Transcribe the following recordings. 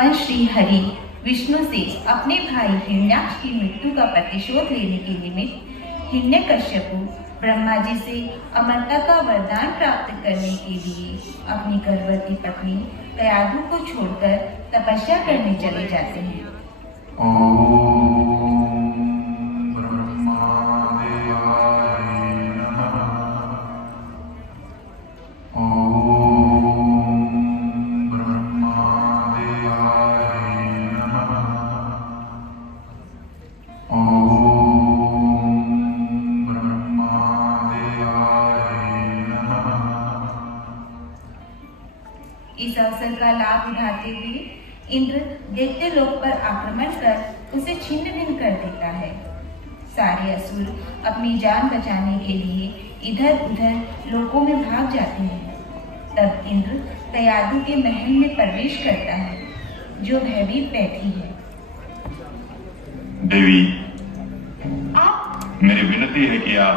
भगवान श्री हरि विष्णु से अपने भाई हिरण्याक्ष की मृत्यु का प्रतिशोध लेने के निमित्त हिरण्यकश्यपु ब्रह्मा जी से अमरता का वरदान प्राप्त करने के लिए अपनी गर्भवती पत्नी कयाधु को छोड़कर तपस्या करने चले जाते हैं। इस अवसर का लाभ उठाते हुए इंद्र दैत्य लोक पर आक्रमण कर उसे छिन्न भिन्न कर देता है। सारे असुर अपनी जान बचाने के लिए इधर उधर लोकों में भाग जाते हैं। तब इंद्र कयाधु के महल में प्रवेश करता है, जो भयभीत बैठी है। देवी, मेरी विनती है कि आप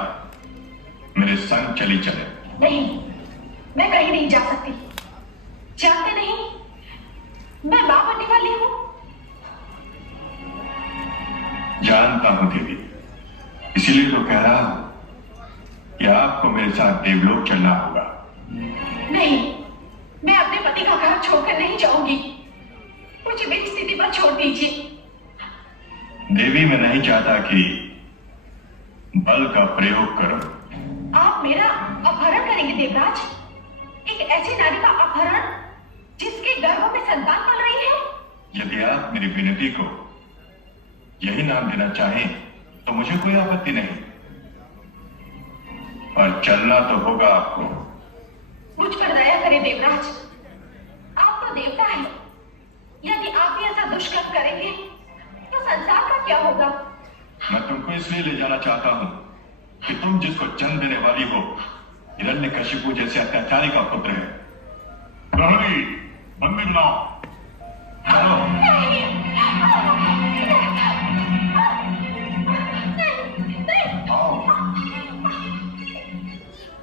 मेरे संग चली चले। नहीं, मैं कहीं नहीं जा सकती। जानते नहीं, मैं मां बनने वाली हूं। जानता हूं देवी, इसीलिए तो कह रहा हूं कि आपको मेरे साथ देवलोक चलना होगा। नहीं, मैं अपने पति का घर छोड़कर नहीं जाऊंगी। मुझे मेरी स्थिति पर छोड़ दीजिए। देवी, मैं नहीं चाहता कि बल का प्रयोग करो। आप मेरा अपहरण करेंगे देवराज? एक ऐसी नारी का अपहरण जिसके गर्भ में संतान पल रही है? यदि आप मेरी विनती को यही नाम देना चाहें तो मुझे कोई आपत्ति नहीं, और चलना तो होगा आपको। मुझ पर दया करें देवराज, आप तो देवता हैं। यदि आप भी ऐसा दुष्कर्म करेंगे तो संसार का क्या होगा? मैं तुमको इसलिए ले जाना चाहता हूं कि तुम जिसको जन्म देने वाली हो हिरण्यकशिपु जैसे अत्याचारी का पुत्र है। प्रहरी, बंदी बनाओ।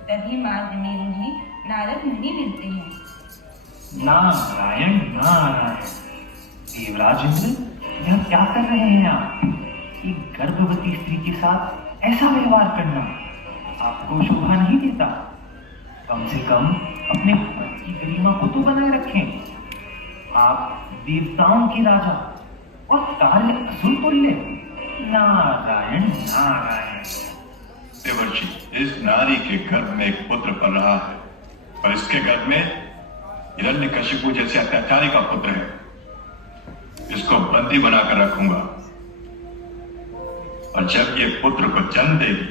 तभी मार्ग में उन्हें नारद मुनि मिलते हैं। नारायण नारायण। देवराज इंद्र, यह क्या कर रहे हैं आप? एक गर्भवती स्त्री के साथ ऐसा व्यवहार करना आपको शोभा नहीं देता। कम से कम अपने पद की गरिमा को तो बनाए रखें। आप देवताओं के राजा और कार्य असुर तुल्य। नारायण नारायण। देवर्षि, इस नारी के गर्भ में एक पुत्र पल रहा है, और इसके गर्भ में हिरण्यकशिपु जैसे अत्याचारी का पुत्र है। इसको बंदी बनाकर रखूंगा, और जब ये पुत्र को जन्म देगी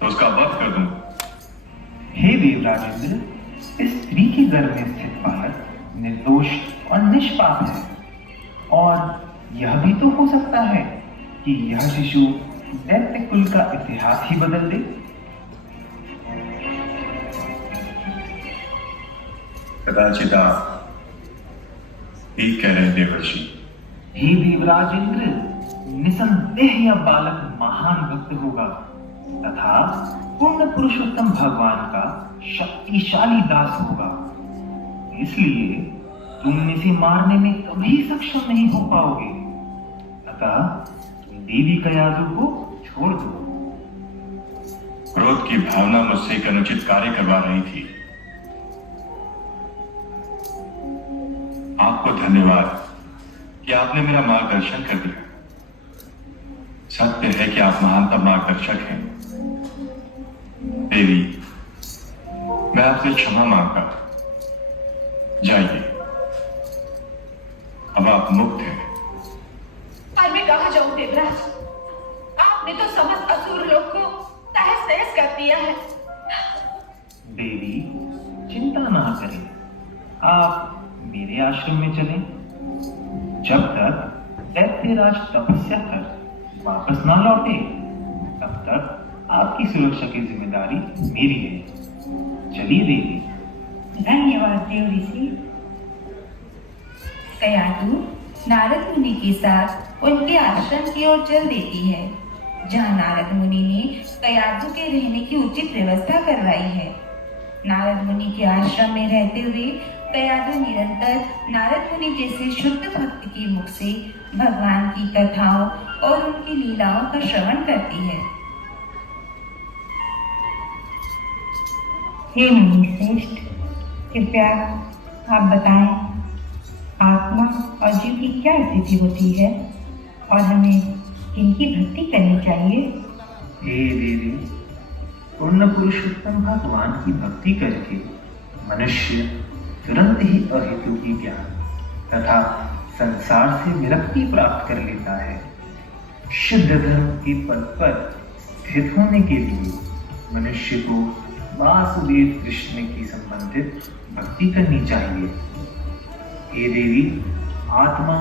तो उसका वध कर दूंगा। हे देवराज इंद्र, इस स्त्री के गर्भ में स्थित बालक निर्दोष और निष्पाप है, और यह भी तो हो सकता है कि यह शिशु दैत्य कुल का इतिहास ही बदल दे। कदाचित आप ठीक कह रहे हैं देवर्षि। हे देवराज इंद्र, निसंदेह यह बालक महान भक्त होगा तथा पूर्ण पुरुषोत्तम भगवान का शक्तिशाली दास होगा। इसलिए तुम इसे मारने में कभी सक्षम नहीं हो पाओगे। अतः तुम देवी कयाधु को छोड़ दो। क्रोध की भावना मुझसे एक अनुचित कार्य करवा रही थी। आपको धन्यवाद कि आपने मेरा मार्गदर्शन कर दिया। सत्य है कि आप महानतम मार्गदर्शक हैं। देवी, मैं आपसे क्षमा मांगता हूं। जाइए, अब आप मुक्त हैं। और मैं कहां जाऊं देवराज? आपने तो समस्त असुर लोक को तहस नहस कर दिया है। देवी, चिंता ना करें। आप मेरे आश्रम में चलें। जब तक दैत्यराज तपस्या कर वापस ना लौटे, तब तक आपकी सुरक्षा की जिम्मेदारी मेरी है। चलिए देवी। धन्यवाद देव ऋषि। कयाधु नारद मुनि के साथ उनके आश्रम की ओर चल देती है, जहाँ नारद मुनि ने कयाधु के रहने की उचित व्यवस्था करवाई है। नारद मुनि के आश्रम में रहते हुए कयाधु निरंतर नारद मुनि जैसे शुद्ध भक्त के मुख से भगवान की कथाओं और उनकी लीलाओं का श्रवण करती है। हे मुनि श्रेष्ठ, कृपया आप बताएं, आत्मा और जीव की क्या स्थिति होती है और हमें किनकी भक्ति करनी चाहिए? हे देवी, पूर्ण पुरुषोत्तम भगवान की भक्ति करके मनुष्य तुरंत ही अहेतु की ज्ञान तथा संसार से विरक्ति प्राप्त कर लेता है। शुद्ध धर्म के पद पर स्थित होने के लिए मनुष्य को वासुदेव कृष्ण की संबंधित भक्ति करनी चाहिए। हे देवी, आत्मा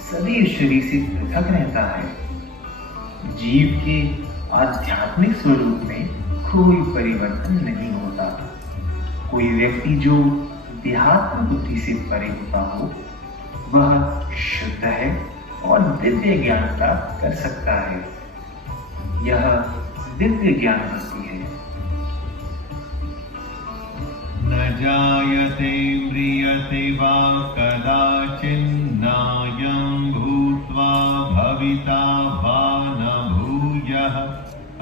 सदैव शरीर से पृथक रहता है। जीव के आध्यात्मिक स्वरूप में कोई परिवर्तन नहीं होता। कोई व्यक्ति जो देहात्म बुद्धि से परे होता हो वह शुद्ध है और दिव्य ज्ञान प्राप्त कर सकता है। यह दिव्य ज्ञान भक्ति है। न जायते म्रियते वा कदाचिन्नायं भूत्वा भविता वा न भूयः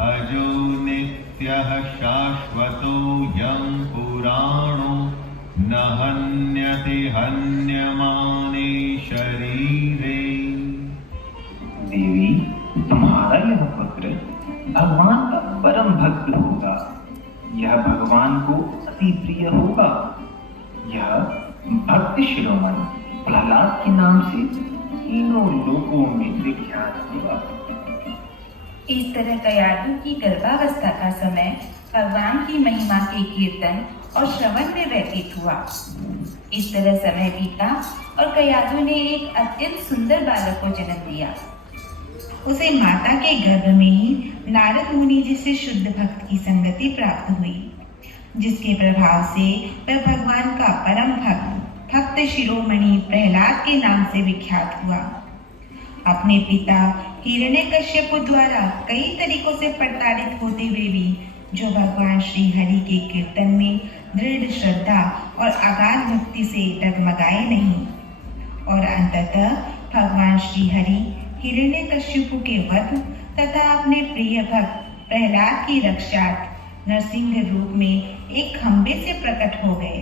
अजो नित्यः शाश्वतोऽयं पुराणो न हन्यते हन्यमाने शरीरे। देवी, तुम्हारा यह पुत्र भगवान का परम भक्त होगा। यह भगवान को अति प्रिय होगा। यह भक्त शिरोमणि प्रहलाद के नाम से तीनों लोकों में विख्यात होगा। इस तरह कयाधु की गर्भावस्था का समय भगवान की महिमा के कीर्तन और श्रवण में व्यतीत हुआ। इस तरह समय बीता और कयाधु ने एक अत्यंत सुंदर बालक को जन्म दिया। उसे माता के गर्भ में ही नारद मुनि जैसे शुद्ध भक्त की संगति प्राप्त हुई, जिसके प्रभाव से वह भगवान का परम भक्त शिरोमणि प्रहलाद के नाम से विख्यात हुआ। अपने पिता हिरण्यकश्यप द्वारा कई तरीकों से प्रताड़ित होते हुए भी जो भगवान श्री हरि के कीर्तन में दृढ़ श्रद्धा और अगाध भक्ति से डगमगाए नहीं और अंततः भगवान श्री हरि हिरण्यकश्यप के वध तथा अपने प्रिय भक्त प्रहलाद की रक्षार्थ नरसिंह रूप में एक खंबे से प्रकट हो गए।